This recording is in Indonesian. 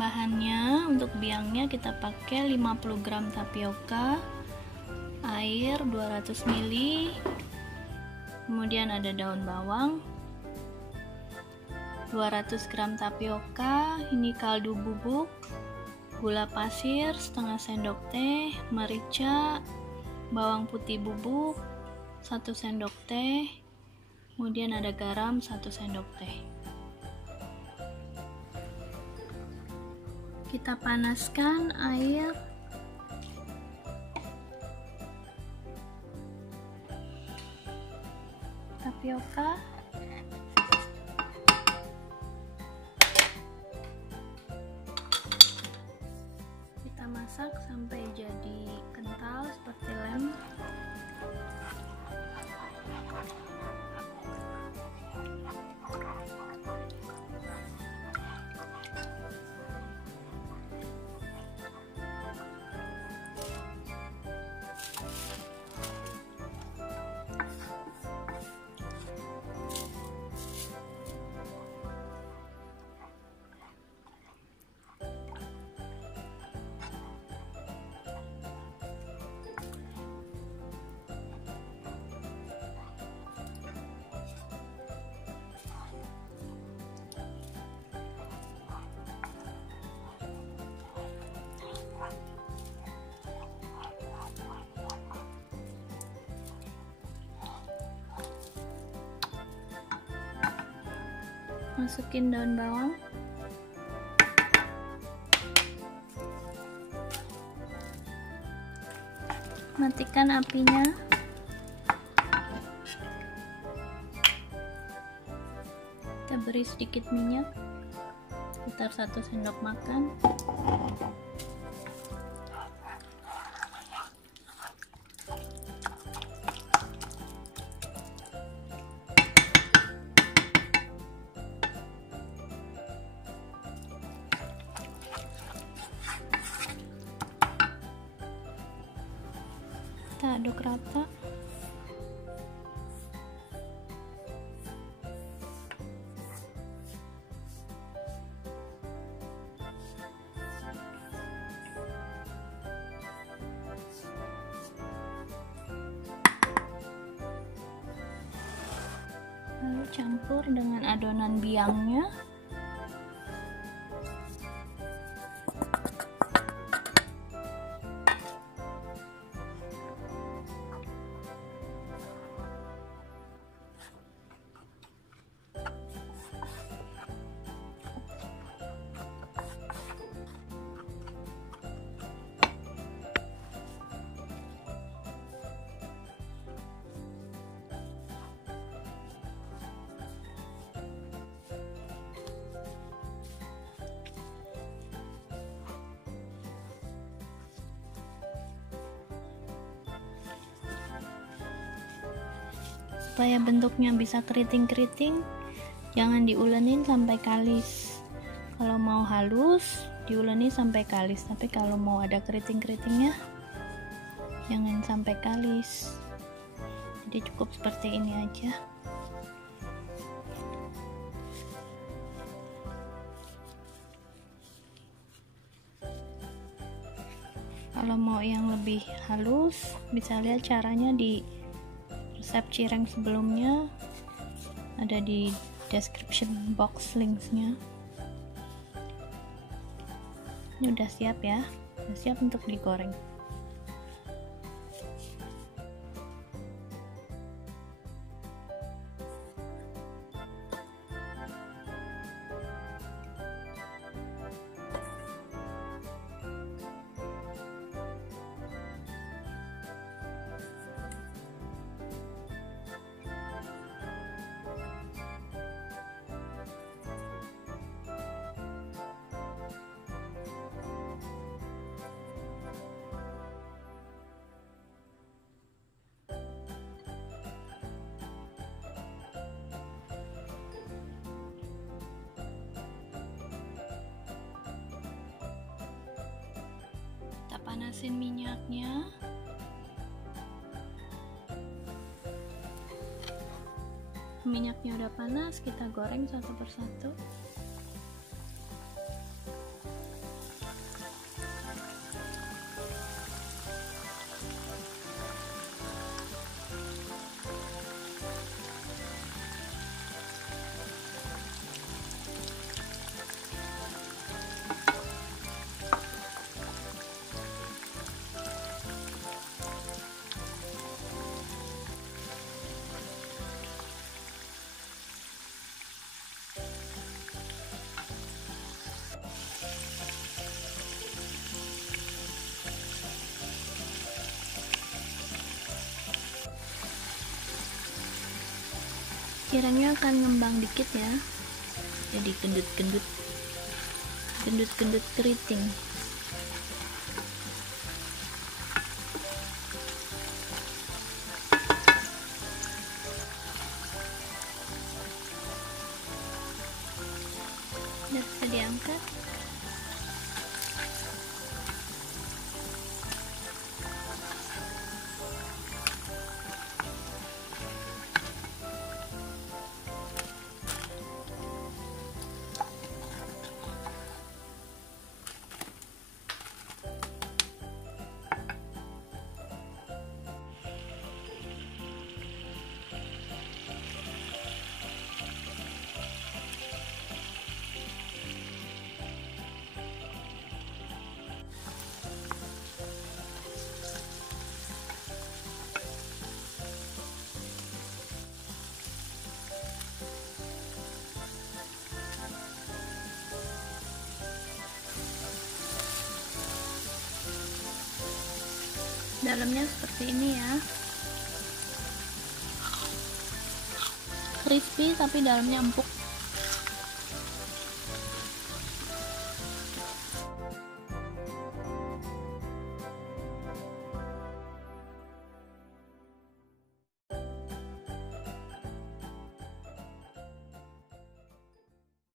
Bahannya untuk biangnya kita pakai 50 gram tapioka, air 200 ml, kemudian ada daun bawang, 200 gram tapioka, ini kaldu bubuk, gula pasir setengah sendok teh, merica, bawang putih bubuk 1 sendok teh, kemudian ada garam 1 sendok teh. Kita panaskan air tapioka, kita masak sampai jadi kental seperti lem. Masukin daun bawang, matikan apinya, kita beri sedikit minyak sekitar 1 sendok makan. Kita aduk rata. Lalu campur dengan adonan biangnya. Supaya bentuknya bisa keriting-keriting, jangan diulenin sampai kalis. Kalau mau halus, diuleni sampai kalis. Tapi kalau mau ada keriting-keritingnya, jangan sampai kalis. Jadi cukup seperti ini aja. Kalau mau yang lebih halus, bisa lihat caranya di resep cireng sebelumnya, ada di description box linksnya. Ini udah siap ya, udah siap untuk digoreng. Panasin minyaknya. Minyaknya udah panas, kita goreng satu persatu. cirengnya akan ngembang dikit ya, jadi gendut-gendut keriting. Udah bisa diangkat. Dalamnya seperti ini ya, crispy tapi dalamnya empuk.